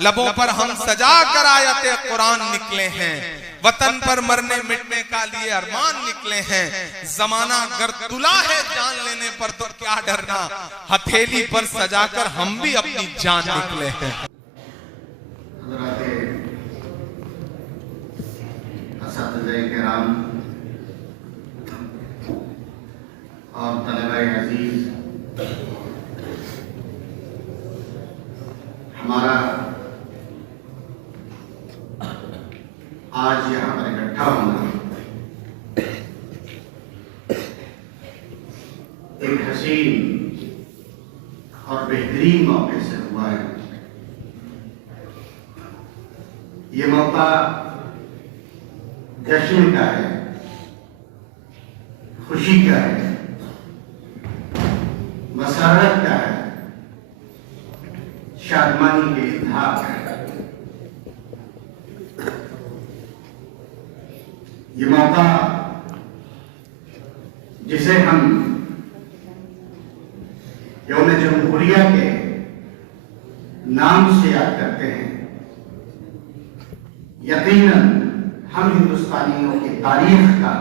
لبوں پر ہم سجا کر آیت قرآن نکلے ہیں، وطن پر مرنے مٹنے کا لیے ارمان نکلے ہیں، زمانہ گر تلا ہے جان لینے پر تو کیا ڈرنا، ہتھیلی پر سجا کر ہم بھی اپنی جان نکلے ہیں۔ حضرات اساتذہ کرام اور طلبہ عزیز، ہمارا آج یہاں پر اکٹھا ہونا ایک حسین اور بہترین موقع سے ہوا ہے۔ یہ موقع جشن کا ہے، خوشی کا ہے، مسرت کا ہے، شادمانی کے اظہار کا ہے۔ یہ موقع جسے ہم یوم جمہوریہ کے نام سے یاد کرتے ہیں، یقیناً ہم ہندوستانیوں کی تاریخ کا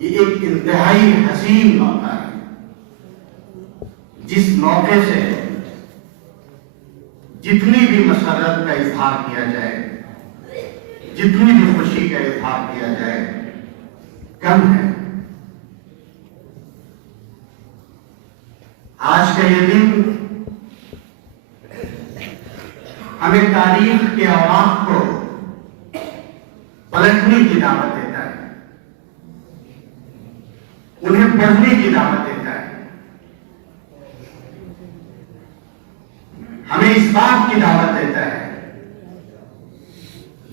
یہ ایک انتہائی حسین موقع ہے، جس موقع سے جتنی بھی مسرت کا اظہار کیا جائے، جتنی بھی خوشی کا اظہار کیا جائے، کم ہے۔ آج کا یہ دن ہمیں تاریخ کے اوراق کو پلٹنے کی دعوت دیتا ہے، انہیں پڑھنے کی دعوت دیتا ہے، ہمیں اس بات کی دعوت دیتا ہے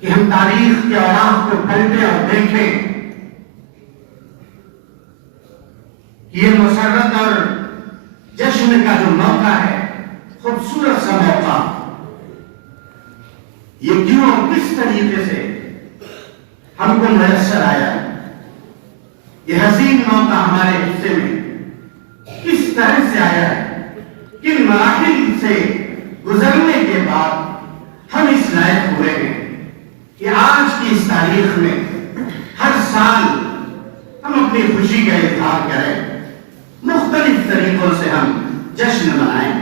کہ ہم تاریخ کے اوراق کو پلٹیں اور دیکھیں کہ یہ مسرت اور جشن کا جو موقع ہے، خوبصورت سا موقع، یہ کیوں اور کس طریقے سے ہم کو میسر آیا، یہ حسین موقع ہمارے حصے میں کس طرح سے آیا ہے، کن مراحل سے گزرنے کے بعد ہم اس لائق ہوئے ہیں کہ آج کی اس تاریخ میں ہر سال ہم اپنی خوشی کا اظہار کریں، مختلف طریقوں سے ہم جشن منائیں۔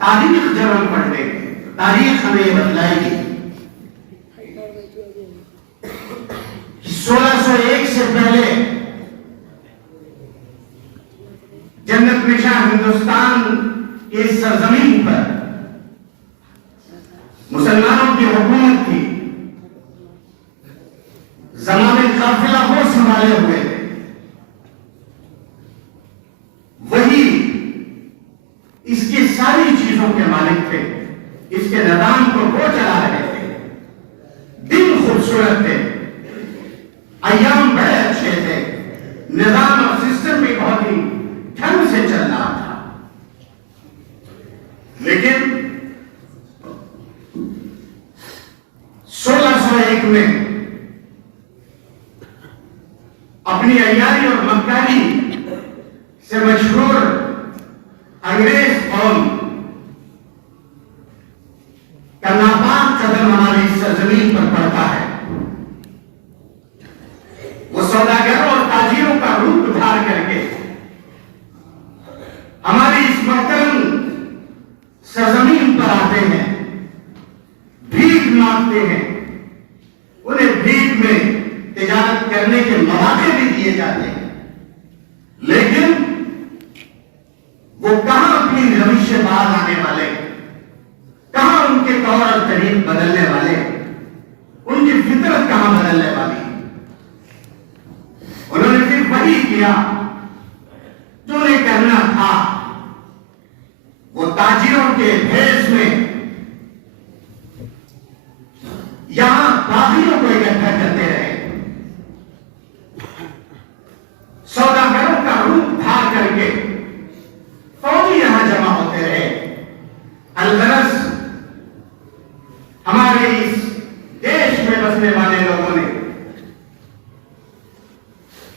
تاریخ جب ہم پڑھتے ہیں، تاریخ ہمیں یہ بتلائے گی کہ 1601 سے پہلے جنت نشاں ہندوستان کی اس سرزمین پر مسلمانوں کی حکومت تھی، زمانے قافلہ وہ سنبھالے ہوئے تھے، وہی اس کی ساری چیزوں کے مالک تھے، اس کے نظام کو وہ چلا رہے تھے، دن خوبصورت تھے، ایام بڑے اچھے تھے، نظام اور سسٹم بھی بہت ہی ڈھنگ سے چل رہا تھا، لیکن 1601 میں اپنی عیاری اور مکاری سے مشہور انگریز قوم کا ناپاک قدم ہماری سرزمین پر پڑتا ہے۔ وہ سوداگروں اور تاجروں کا روپ دھار کر کے ہماری اس محترم سرزمین پر آتے ہیں، بھیک مانگتے ہیں، انہیں بھیک میں تجارت کرنے کے مواقع بھی دیے جاتے ہیں، لیکن وہ کہاں اپنی روش سے باز آنے والے، کہاں ان کے طور اور طریق بدلنے والے، ان کی فطرت کہاں بدلنے والی۔ انہوں نے صرف وہی کیا جو انہیں کرنا تھا، وہ تاجروں کے بھیس میں یہاں باغیوں کو اکٹھا کرتے رہے، سوداگروں کا روپ دھار کر کے فوجی یہاں جمع ہوتے رہے۔ الغرض ہمارے اس دیش میں بسنے والے لوگوں نے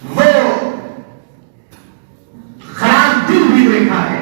وہ خراب دن بھی دیکھا ہے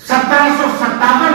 1757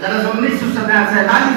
1947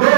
2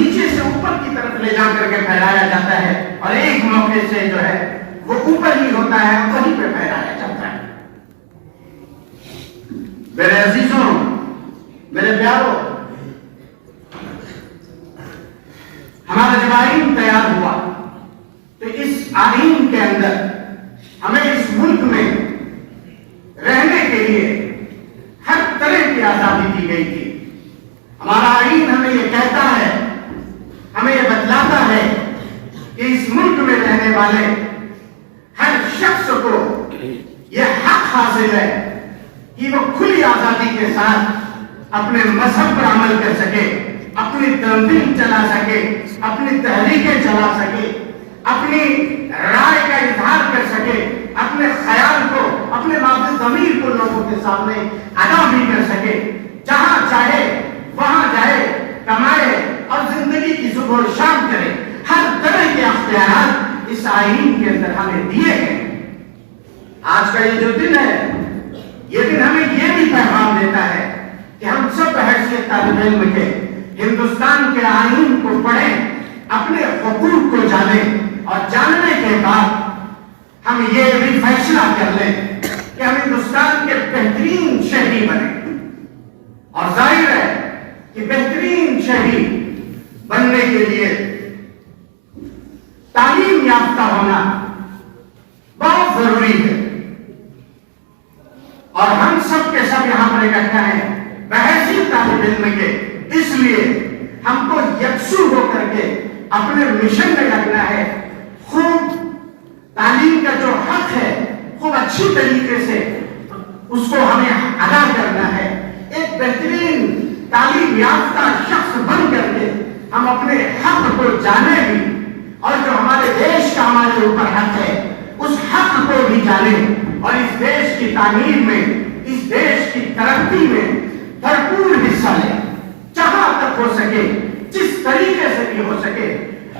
نیچے سے اوپر کی طرف لے جا کر کے پھیلایا جاتا ہے اور ایک موقع سے جو ہے وہ اوپر ہی ہوتا ہے وہیں پہ پھیلایا جاتا ہے۔ میرے عزیزوں، میرے پیاروں، ہمارا جب آئین تیار ہوا تو اس آئین کے اندر ہمیں اس ملک میں رہنے کے لیے ہر طرح کی آزادی دی گئی تھی۔ ہمارا آئین ہمیں یہ کہتا ہے، ہمیں یہ بتلاتا ہے کہ اس ملک میں رہنے والے ہر شخص کو یہ حق حاصل ہے کہ وہ کھلی آزادی کے ساتھ اپنے مذہب پر عمل کر سکے، اپنی تنظیم چلا سکے، اپنی تحریکیں چلا سکے، اپنی رائے کا اظہار کر سکے، اپنے خیال کو، اپنے مادی ضمیر کو لوگوں کے سامنے ادا بھی کر سکے، جہاں چاہے وہاں جائے، کمائے اور زندگی کی صبح و شام کرے۔ ہر طرح کے اختیارات اس آئین کے اندر ہمیں دیے ہیں۔ آج کا یہ جو دن ہے، یہ دن ہمیں یہ بھی پیغام دیتا ہے کہ ہم سب بحیثیت طالب علم کے ہندوستان کے آئین کو پڑھیں، اپنے حقوق کو جانیں اور جاننے کے بعد ہم یہ بھی فیصلہ کر لیں کہ ہم ہندوستان کے بہترین شہری بنیں۔ اور ظاہر ہے کہ بہترین شہری بننے کے لیے تعلیم یافتہ ہونا بہت ضروری ہے، اور ہم سب کے سب یہاں پر اکٹھا ہیں بحیثیت طالب علم کے، اس لیے ہم کو یکسو ہو کر کے اپنے مشن میں لگنا ہے۔ خوب تعلیم کا جو حق ہے خوب اچھی طریقے سے اس کو ہمیں ادا کرنا ہے۔ ایک بہترین تعلیم یافتہ شخص بن کر کے ہم اپنے حق کو جانیں بھی، اور جو ہمارے دیش کا ہمارے اوپر حق ہے اس حق کو بھی جانیں، اور اس دیش کی تعمیر میں، اس دیش کی ترقی میں بھرپور حصہ لیں۔ جہاں تک ہو سکے، جس طریقے سے بھی ہو سکے،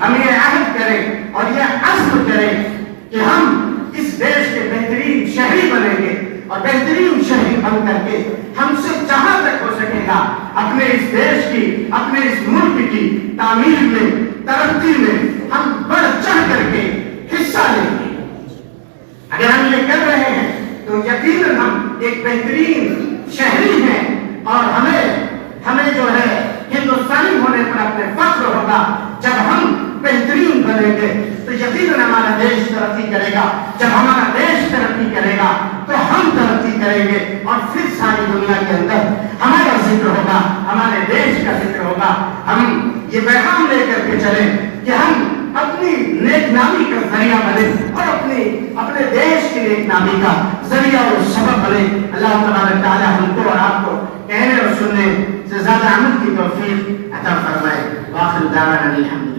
ہم یہ عہد کریں اور یہ عزم کریں کہ ہم اس دیش کے بہترین شہری بنیں گے، اور بہترین شہری بن کر کے ہم سے جہاں تک ہو سکے گا اپنے اس دیش کی، اپنے اس ملک کی تعمیر میں، ترقی میں ہم بڑھ چڑھ کر کے حصہ لیں گے۔ اگر ہم یہ کر رہے ہیں تو یقیناً ہم ایک بہترین شہری ہیں، اور ہمیں جو ہے ہندوستانی ہونے پر اپنے فخر ہوگا۔ جب ہم بہترین بنیں گے تو یقیناً ہمارا دیش ترقی کرے گا، جب ہمارا دیش ترقی کرے گا تو ہم ترقی کریں گے، اور پھر ساری دنیا کے اندر ہمارا ذکر ہوگا، ہمارے دیش کا ذکر ہوگا۔ ہم یہ پیغام لے کر کے چلیں کہ ہم اپنی نیک نامی کا ذریعہ بنے، اور اپنے دیش کی نیک نامی کا ذریعہ اور سبب بنے۔ اللہ تبارک تعالی ہم کو اور آپ کو کہنے اور سننے سے زیادہ عمل کی توفیق عطا فرمائے۔ وآخر دعوانا الحمد